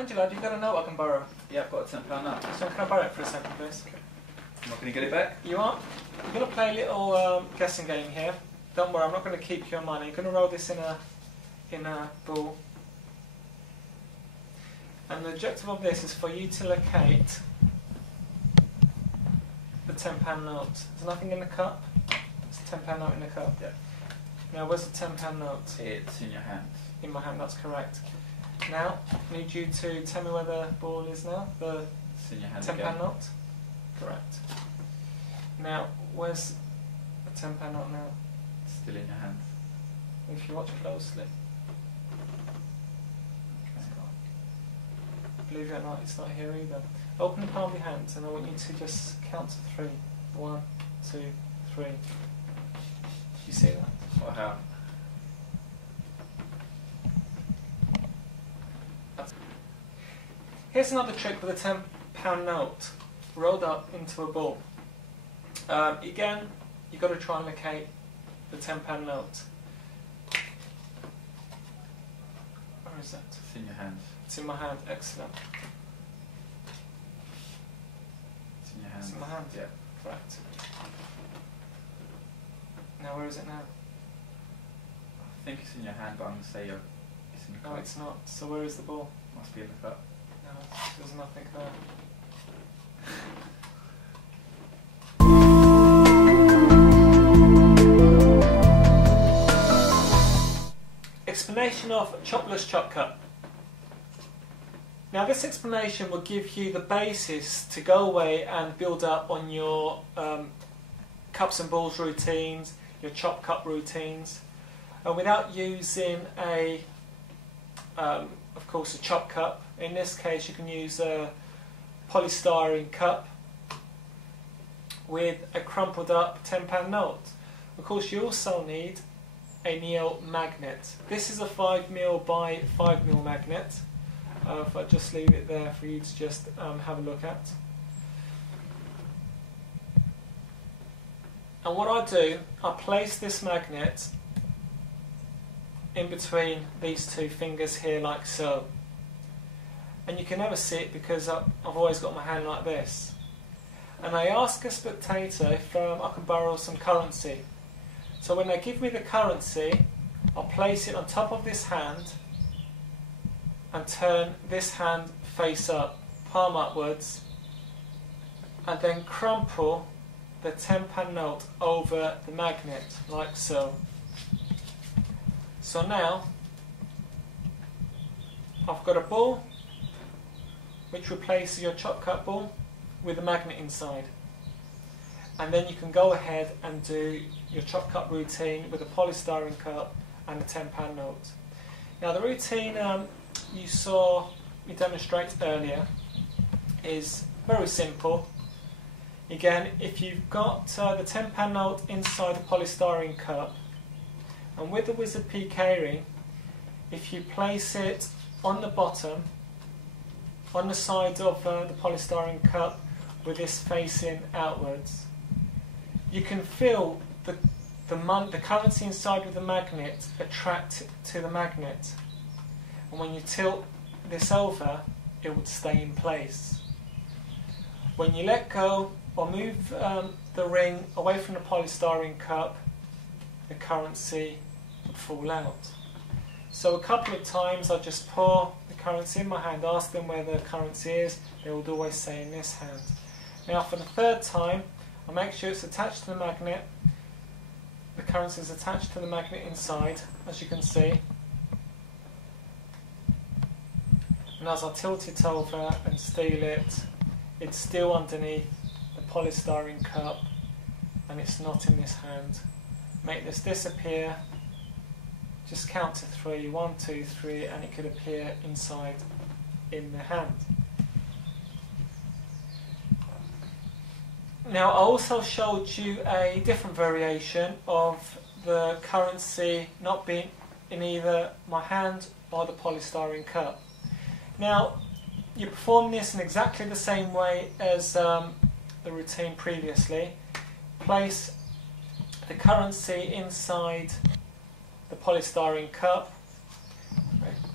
Angela, have you got a note I can borrow? Yeah, I've got a £10 note. So can I borrow it for a second, please? Am I going to get it back? You are? We're going to play a little guessing game here. Don't worry, I'm not going to keep your money. You're going to roll this in a ball. And the objective of this is for you to locate the £10 note. There's nothing in the cup. There's a £10 note in the cup. Yeah. Now, where's the £10 note? It's in your hands. In my hand, that's correct. Now, I need you to tell me where the ball is now. The It's in your hands £10 again. note? Correct. Now, where's the £10 note now? It's still in your hands. If you watch closely. Okay. Believe it or not, it's not here either. Open the palm of your hands and I want you to just count to 3. 1, 2, 3. You see that? What, how? Here's another trick with a £10 note rolled up into a ball. Again, you've got to try and locate the £10 note. Where is that? It's in your hands. It's in my hand. Excellent. It's in your hands. It's in my hand. Yeah. Correct. Now, where is it now? I think it's in your hand, but I'm going to say it's in the cup. No, it's not. So where is the ball? Must be in the cup. No, there's nothing there. Explanation of chopless chop cup. Now this explanation will give you the basis to go away and build up on your cups and balls routines, your chop cup routines, and without using of course a chop cup. In this case you can use a polystyrene cup with a crumpled up £10 note. Of course you also need a Neo magnet. This is a 5mm by 5mm magnet. If I just leave it there for you to just have a look at. And what I do, I place this magnet in between these two fingers here like so. And you can never see it because I've always got my hand like this. And I ask a spectator if I can borrow some currency. So when they give me the currency, I'll place it on top of this hand and turn this hand face up, palm upwards, and then crumple the £10 note over the magnet, like so. So now, I've got a ball which replaces your chop cup ball with a magnet inside. And then you can go ahead and do your chop cup routine with a polystyrene cup and a £10 note. Now the routine you saw me demonstrate earlier is very simple. Again, if you've got the £10 note inside the polystyrene cup, and with the Wizard P keyring, if you place it on the bottom, on the side of the polystyrene cup with this facing outwards, you can feel the currency inside with the magnet attract to the magnet. And when you tilt this over, it would stay in place. When you let go or move the ring away from the polystyrene cup, the currency would fall out. So a couple of times I just pour the currency in my hand, ask them where the currency is, they would always say in this hand. Now for the third time, I make sure it's attached to the magnet. The currency is attached to the magnet inside, as you can see. And as I tilt it over and steal it, it's still underneath the polystyrene cup and it's not in this hand. Make this disappear, just count to 3, 1, 2, 3, and it could appear inside in the hand. Now I also showed you a different variation of the currency not being in either my hand or the polystyrene cup. Now you perform this in exactly the same way as the routine previously. Place the currency inside the polystyrene cup,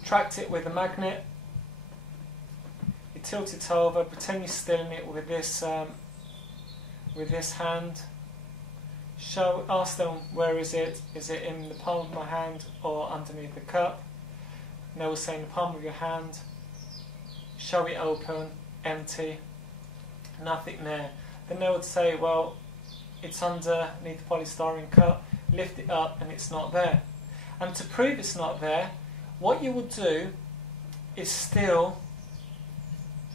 attract it with a magnet, tilt it over, pretend you're stilling it with this hand. Ask them, where is it? Is it in the palm of my hand or underneath the cup? And they will say in the palm of your hand. Show it open, empty, nothing there. Then they would say, well, it's underneath the polystyrene cup. Lift it up and it's not there. And to prove it's not there, what you would do is steal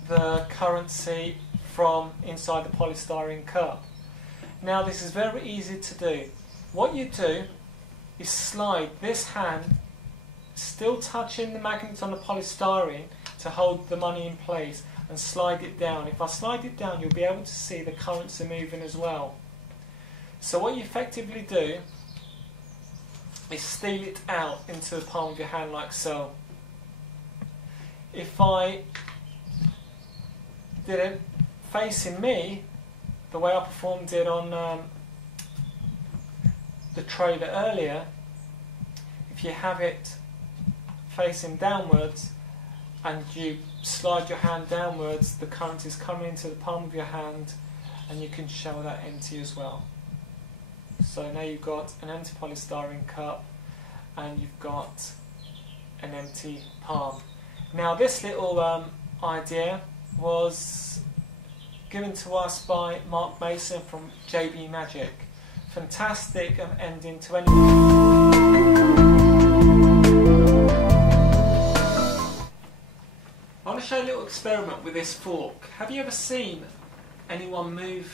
the currency from inside the polystyrene cup. Now this is very easy to do. What you do is slide this hand, still touching the magnets on the polystyrene to hold the money in place, and slide it down. If I slide it down, you'll be able to see the currency moving as well. So what you effectively do is steal it out into the palm of your hand like so. If I did it facing me, the way I performed it on the trailer earlier, if you have it facing downwards and you slide your hand downwards, the current is coming into the palm of your hand, and you can show that empty as well. So now you've got an empty polystyrene cup and you've got an empty palm. Now this little idea was given to us by Mark Mason from JB Magic. Fantastic ending to any. I want to show you a little experiment with this fork. Have you ever seen anyone move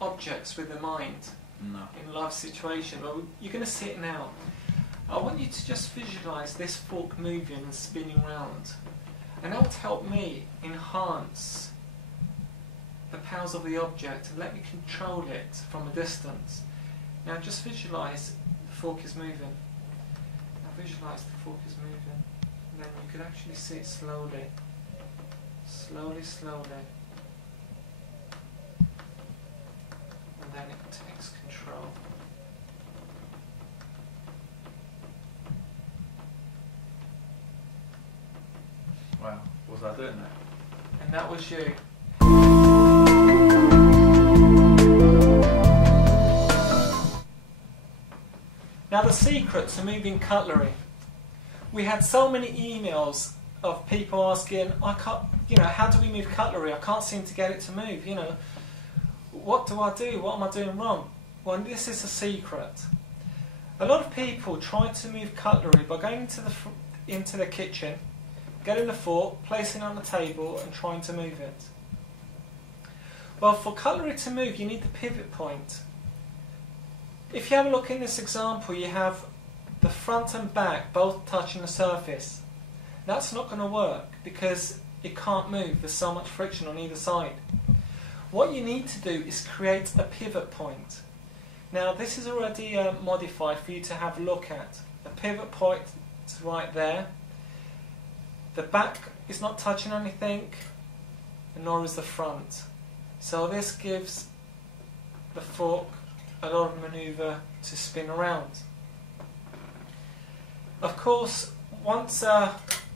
objects with their mind? No. In a live situation? Well, you're going to see it now. I want you to just visualise this fork moving and spinning round, and that will help me enhance the powers of the object and let me control it from a distance. Now just visualise the fork is moving. Now visualise the fork is moving. And then you can actually see it slowly. Slowly, slowly. And then it takes control. Wow, was I doing that? And that was you. Now the secret to moving cutlery. We had so many emails of people asking, I can't, how do we move cutlery? I can't seem to get it to move, What do I do? What am I doing wrong? Well, this is a secret. A lot of people try to move cutlery by going into the kitchen, getting the fork, placing it on the table and trying to move it. Well, for cutlery to move, you need the pivot point. If you have a look in this example, you have the front and back both touching the surface. That's not going to work because it can't move. There's so much friction on either side. What you need to do is create a pivot point. Now this is already modified for you to have a look at. The pivot point is right there. The back is not touching anything, nor is the front. So this gives the fork a lot of manoeuvre to spin around. Of course, once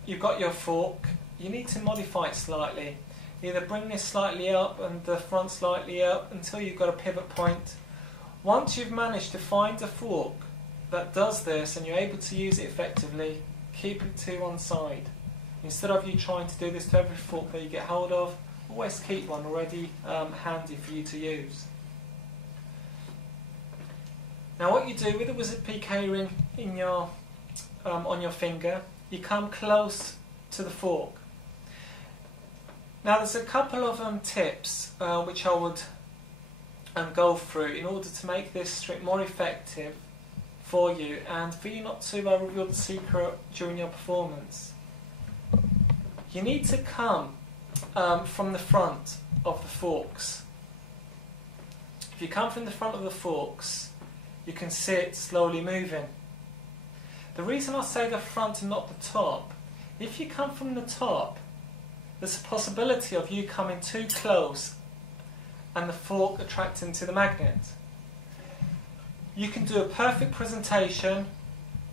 you've got your fork, you need to modify it slightly. Either bring this slightly up and the front slightly up until you've got a pivot point. Once you've managed to find a fork that does this and you're able to use it effectively, keep it to one side. Instead of you trying to do this to every fork that you get hold of, always keep one already handy for you to use. Now what you do with the Wizard PK ring in your, on your finger, you come close to the fork. Now there's a couple of tips which I would go through in order to make this trick more effective for you and for you not to reveal the secret during your performance. You need to come from the front of the forks. If you come from the front of the forks, you can see it slowly moving. The reason I say the front and not the top, if you come from the top, there's a possibility of you coming too close and the fork attracting to the magnet. You can do a perfect presentation,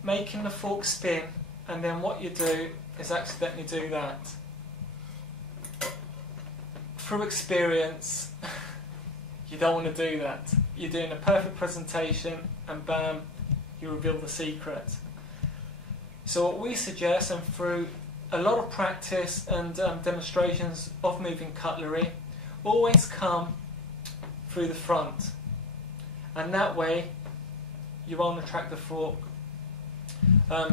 making the fork spin, and then what you do is accidentally do that. through experience, you don't want to do that. You're doing a perfect presentation and bam, you reveal the secret. So what we suggest, and through a lot of practice and demonstrations of moving cutlery, always come through the front, and that way you won't attract the fork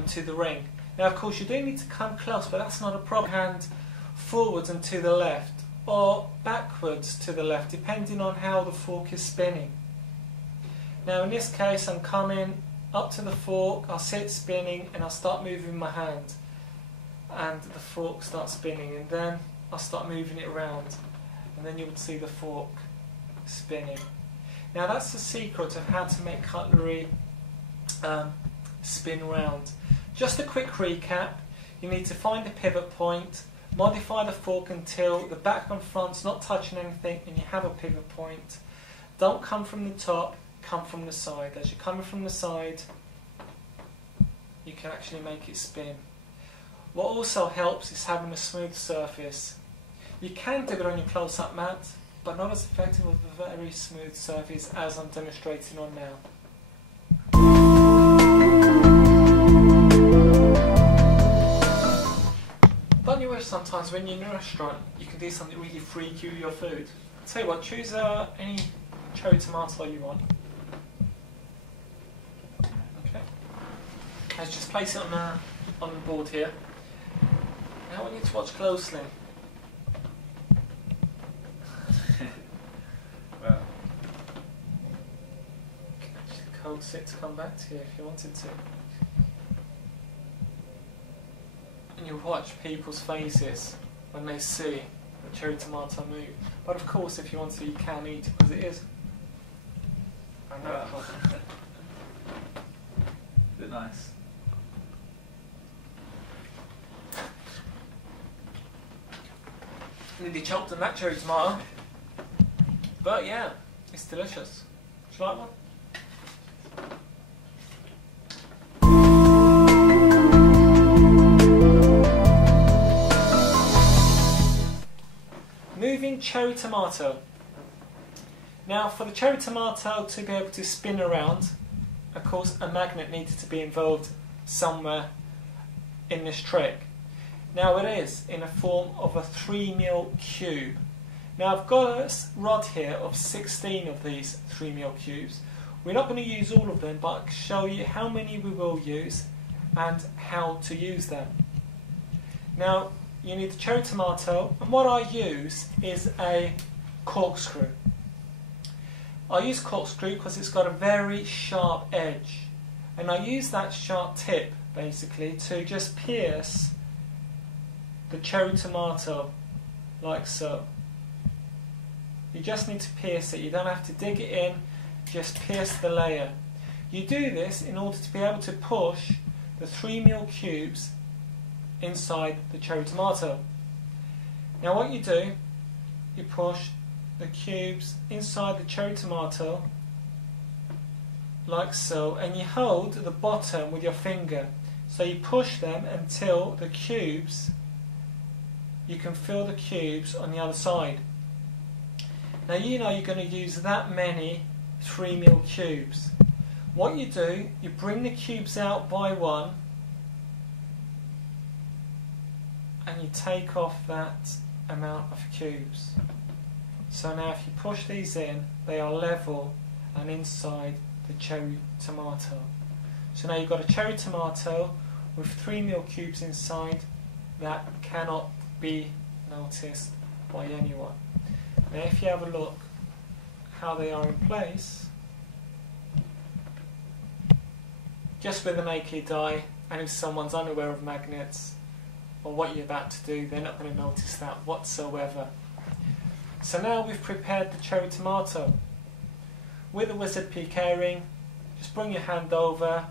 to the ring. Now of course you do need to come close, but that's not a problem. Hand forwards and to the left, or backwards to the left, depending on how the fork is spinning. Now in this case I'm coming up to the fork, I'll see it spinning and I'll start moving my hand, and the fork starts spinning, and then I'll start moving it around, and then you would see the fork spinning. Now that's the secret of how to make cutlery spin round. Just a quick recap: you need to find the pivot point, modify the fork until the back and front's not touching anything and you have a pivot point. Don't come from the top, come from the side. As you're coming from the side, you can actually make it spin. What also helps is having a smooth surface. You can do it on your close-up mat, but not as effective with a very smooth surface as I'm demonstrating on now. Don't you wish sometimes when you're in a restaurant you can do something really freaky with your food? I'll tell you what, choose any cherry tomato you want. Okay. Let's just place it on the board here. Now I want you to watch closely. Well, You can actually coax it to come back to you if you wanted to. And you watch people's faces when they see the cherry tomato move. But of course, if you want to, you can eat it because it is. I know. well. Is it nice? Nearly choked on that cherry tomato. But yeah, it's delicious. Would you like one? Moving cherry tomato. Now for the cherry tomato to be able to spin around, of course a magnet needed to be involved somewhere in this trick. Now it is in a form of a 3mm cube. Now I've got a rod here of 16 of these 3mm cubes. We're not going to use all of them, but I'll show you how many we will use and how to use them. Now you need the cherry tomato, and what I use is a corkscrew. I use corkscrew because it's got a very sharp edge, and I use that sharp tip basically to just pierce the cherry tomato like so. You just need to pierce it, you don't have to dig it in, just pierce the layer. You do this in order to be able to push the 3mm cubes inside the cherry tomato. Now what you do, you push the cubes inside the cherry tomato like so, and you hold the bottom with your finger. So you push them until the cubes, you can feel the cubes on the other side. Now you know you're going to use that many 3mm cubes. What you do, you bring the cubes out by one and you take off that amount of cubes. So now if you push these in, they are level and inside the cherry tomato. So now you've got a cherry tomato with 3mm cubes inside that cannot be noticed by anyone. Now if you have a look how they are in place, just with the naked eye, and if someone's unaware of magnets or what you're about to do, they're not going to notice that whatsoever. So now we've prepared the cherry tomato. With a wizard peak airing, just bring your hand over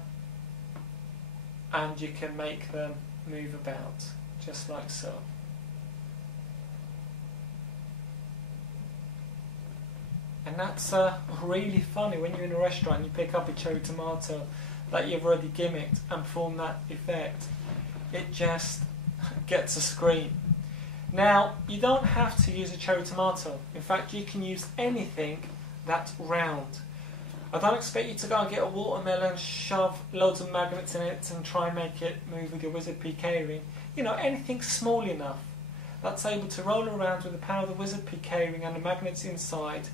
and you can make them move about, just like so. And that's really funny when you're in a restaurant and you pick up a cherry tomato that you've already gimmicked and form that effect. It just gets a scream. Now, you don't have to use a cherry tomato. In fact, you can use anything that's round. I don't expect you to go and get a watermelon, shove loads of magnets in it and try and make it move with your Wizard P K-ring. You know, anything small enough that's able to roll around with the power of the Wizard P K-ring and the magnets inside,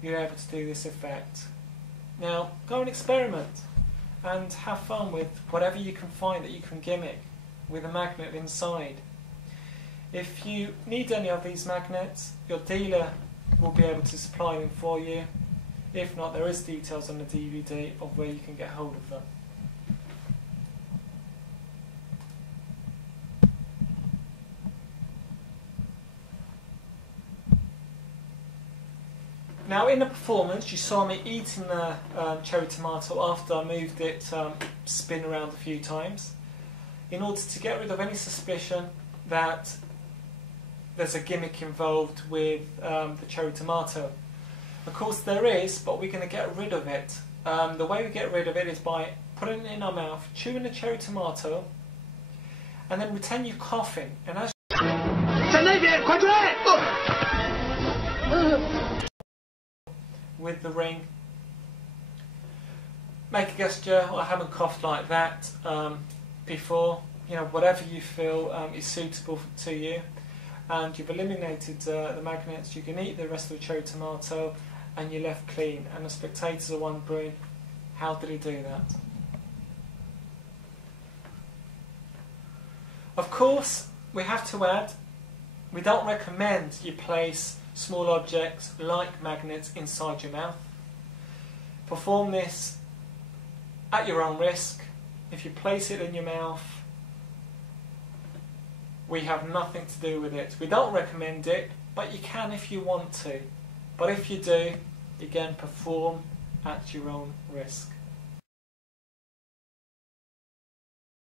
you're able to do this effect. Now, go and experiment and have fun with whatever you can find that you can gimmick with a magnet inside. If you need any of these magnets, your dealer will be able to supply them for you. If not, there is details on the DVD of where you can get hold of them. Now, in the performance, you saw me eating the cherry tomato after I moved it spin around a few times, in order to get rid of any suspicion that there's a gimmick involved with the cherry tomato. Of course there is, but we're going to get rid of it. The way we get rid of it is by putting it in our mouth, chewing the cherry tomato, and then pretend you're coughing. And as with the ring, make a gesture. I haven't coughed like that before. You know, whatever you feel is suitable to you. And you've eliminated the magnets. You can eat the rest of the cherry tomato and you're left clean, and the spectators are wondering, how did he do that? Of course, we have to add, we don't recommend you place small objects like magnets inside your mouth. Perform this at your own risk. If you place it in your mouth, we have nothing to do with it. We don't recommend it, but you can if you want to. But if you do, again, perform at your own risk.